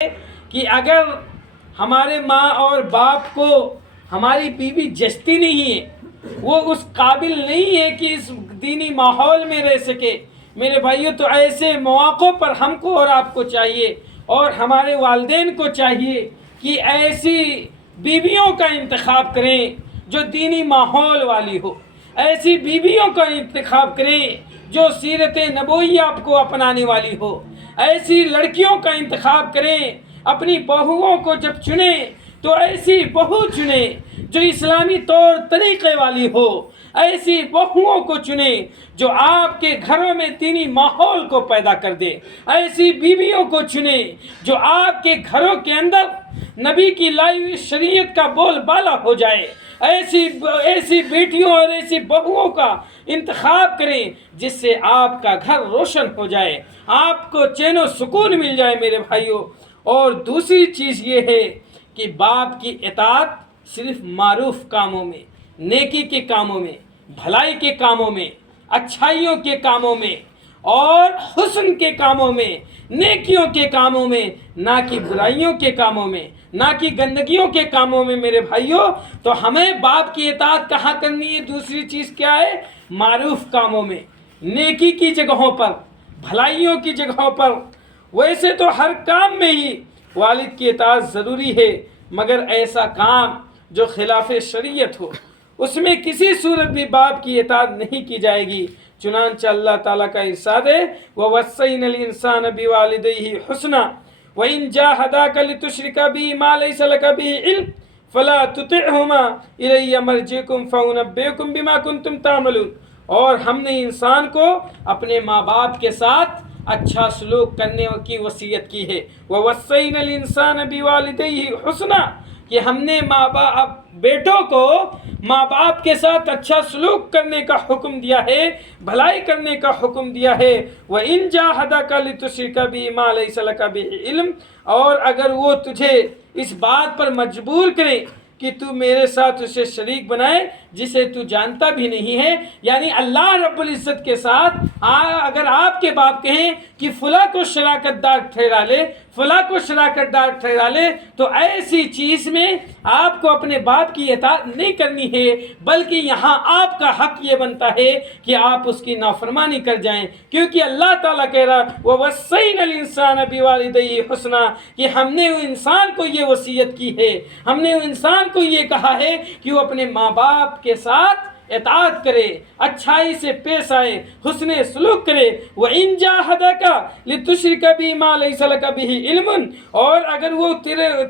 کہ اگر ہمارے ماں اور باپ کو ہماری بیوی جچتی نہیں ہے، وہ اس قابل نہیں ہے کہ اس دینی ماحول میں رہ سکے، میرے بھائیوں، تو ایسے مواقع پر ہم کو اور آپ کو چاہیے اور ہمارے والدین کو چاہیے کہ ایسی بیویوں کا انتخاب کریں جو دینی ماحول والی ہو، ایسی بیویوں کا انتخاب کریں جو سیرت نبوی آپ کو اپنانے والی ہو، ایسی لڑکیوں کا انتخاب کریں، اپنی بہوؤں کو جب چنیں تو ایسی بہو چنیں جو اسلامی طور طریقے والی ہو، ایسی بہوؤں کو چنیں جو آپ کے گھروں میں دینی ماحول کو پیدا کر دے، ایسی بیویوں کو چنیں جو آپ کے گھروں کے اندر نبی کی لائی ہوئی شریعت کا بول بالا ہو جائے، ایسی بیٹیوں اور ایسی بہوؤں کا انتخاب کریں جس سے آپ کا گھر روشن ہو جائے، آپ کو چین و سکون مل جائے میرے بھائیوں۔ اور دوسری چیز یہ ہے کہ باپ کی اطاعت صرف معروف کاموں میں، نیکی کے کاموں میں، بھلائی کے کاموں میں، اچھائیوں کے کاموں میں اور حسن کے کاموں میں، نیکیوں کے کاموں میں، نہ کہ برائیوں کے کاموں میں، نہ کہ گندگیوں کے کاموں میں میرے بھائیوں۔ تو ہمیں باپ کی اطاعت کہاں کرنی ہے؟ دوسری چیز کیا ہے؟ معروف کاموں میں، نیکی کی جگہوں پر، بھلائیوں کی جگہوں پر۔ ویسے تو ہر کام میں ہی والد کی اطاعت ضروری ہے، مگر ایسا کام جو خلاف شریعت ہو اس میں کسی صورت بھی باپ کی اطاعت نہیں کی جائے گی۔ چنانچہ اللہ تعالیٰ کا ارشاد ہے وَوَصَّيْنَا الْإِنسَانَ بِوَالِدَيْهِ حُسْنًا وَإِنْ جَاهَدَاكَ لِتُشْرِكَ بِي مَا لَيْسَ لَكَ بِهِ عِلْمٌ فَلَا تُطِعْهُمَا إِلَيَّ مَرْجِعُكُمْ فَأُنَبِّئُكُم بِمَا كُنتُمْ تَعْمَلُونَ۔ اور ہم نے انسان کو اپنے ماں باپ کے ساتھ اچھا سلوک کرنے کی وصیت کی ہے۔ وَوَصَّيْنَا الْإِنسَانَ بِوَالِدَيْهِ حُسْنًا، کہ ہم نے ماں باپ بیٹوں کو ماں باپ کے ساتھ اچھا سلوک کرنے کا حکم دیا ہے، بھلائی کرنے کا حکم دیا ہے۔ وَإِنْ جَاهَدَاكَ لِتُشْرِكَ بِي مَا لَيْسَ لَكَ بِهِ عِلْمٌ، اور اگر وہ تجھے اس بات پر مجبور کرے کہ تو میرے ساتھ اسے شریک بنائے جسے تو جانتا بھی نہیں ہے، یعنی اللہ رب العزت کے ساتھ اگر آپ کے باپ کہیں کہ فلاں کو شراکت دار ٹھہرا لے، فلاں کو شراکت دار ٹھہرا لے، تو ایسی چیز میں آپ کو اپنے باپ کی اطاعت نہیں کرنی ہے، بلکہ یہاں آپ کا حق یہ بنتا ہے کہ آپ اس کی نافرمانی کر جائیں، کیونکہ اللہ تعالیٰ کہہ رہا وَوَصَّيْنَا الْإِنسَانَ بِوَالِدَيْهِ حُسْنًا، کہ ہم نے انسان کو یہ وصیت کی ہے، ہم نے انسان کو یہ کہا ہے کہ وہ اپنے ماں باپ کے ساتھ اطاعت کرے، اچھائی سے پیش آئے، حسن سلوک کرے۔ وَإِنْ جَاهَدَاكَ لِتُشْرِكَ بِي مَا لَيْسَ لَكَ بِهِ عِلْمٌ، اور اگر وہ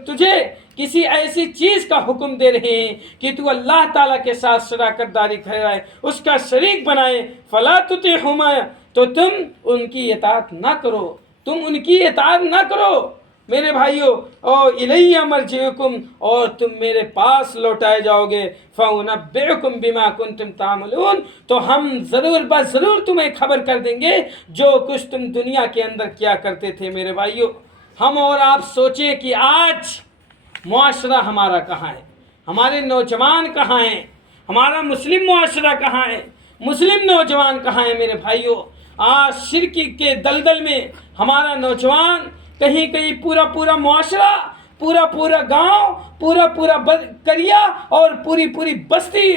تجھے کسی ایسی چیز کا حکم دے رہے ہیں کہ تو اللہ تعالیٰ کے ساتھ شراکت داری کرائے، اس کا شریک بنائے، فَلَا تُطِعْهُمَا، تو تم ان کی اطاعت نہ کرو، تم ان کی اطاعت نہ کرو میرے بھائیوں۔ اور اِلَيَّ مَرْجِعُكُمْ، اور تم میرے پاس لوٹائے جاؤ گے، فَأُنَبِّئُكُم بِمَا كُنتُمْ تَعْمَلُونَ، تو ہم ضرور ضرور تمہیں خبر کر دیں گے جو کچھ تم دنیا کے اندر کیا کرتے تھے میرے بھائیوں۔ ہم اور آپ سوچیں کہ آج معاشرہ ہمارا کہاں ہے، ہمارے نوجوان کہاں ہیں، ہمارا مسلم معاشرہ کہاں ہے، مسلم نوجوان کہاں ہیں میرے بھائیوں۔ آج شرک کے دلدل میں ہمارا نوجوان، کہیں کہیں پورا معاشرہ، پورا گاؤں، پورا کریا اور پوری بستی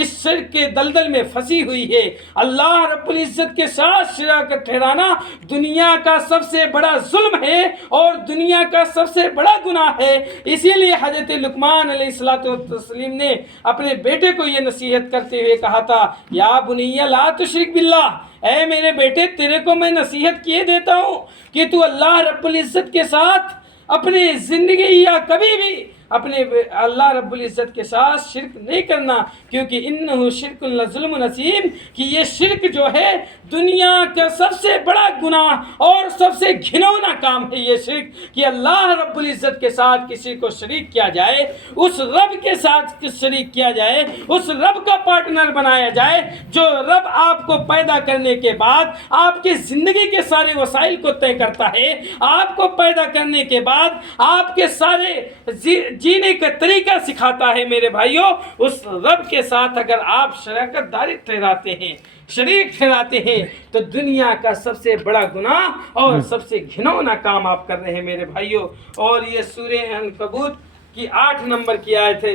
اس شرک کے دلدل میں پھنسی ہوئی ہے۔ اللہ رب العزت کے ساتھ شراکت ٹھہرانا دنیا کا سب سے بڑا ظلم ہے اور دنیا کا سب سے بڑا گناہ ہے۔ اسی لیے حضرت لقمان علیہ الصلوۃ والتسلیم نے اپنے بیٹے کو یہ نصیحت کرتے ہوئے کہا تھا یا بنی لا تشرک باللہ، اے میرے بیٹے تیرے کو میں نصیحت کیے دیتا ہوں کہ تو اللہ رب العزت کے ساتھ اپنی زندگی یا کبھی بھی اپنے اللہ رب العزت کے ساتھ شرک نہیں کرنا، کیونکہ انہ شرک لظلم عظیم، کہ یہ شرک جو ہے دنیا کا سب سے بڑا گناہ اور سب سے گھنونا کام ہے یہ شرک، کہ اللہ رب العزت کے ساتھ کسی کو شریک کیا جائے، اس رب کے ساتھ شریک کیا جائے، اس رب کا پارٹنر بنایا جائے جو رب آپ کو پیدا کرنے کے بعد آپ کے زندگی کے سارے وسائل کو طے کرتا ہے، آپ کو پیدا کرنے کے بعد آپ کے سارے جینے کا طریقہ سکھاتا ہے میرے بھائیوں، اس رب کے ساتھ اگر آپ شراکت داری ٹھہراتے ہیں، شریک ٹھہراتے ہیں، تو دنیا کا سب سے بڑا گناہ اور سب سے گھنونا کام آپ کر رہے ہیں میرے بھائیوں۔ اور یہ سورہ عنکبوت کی 8 نمبر کی آیت ہے۔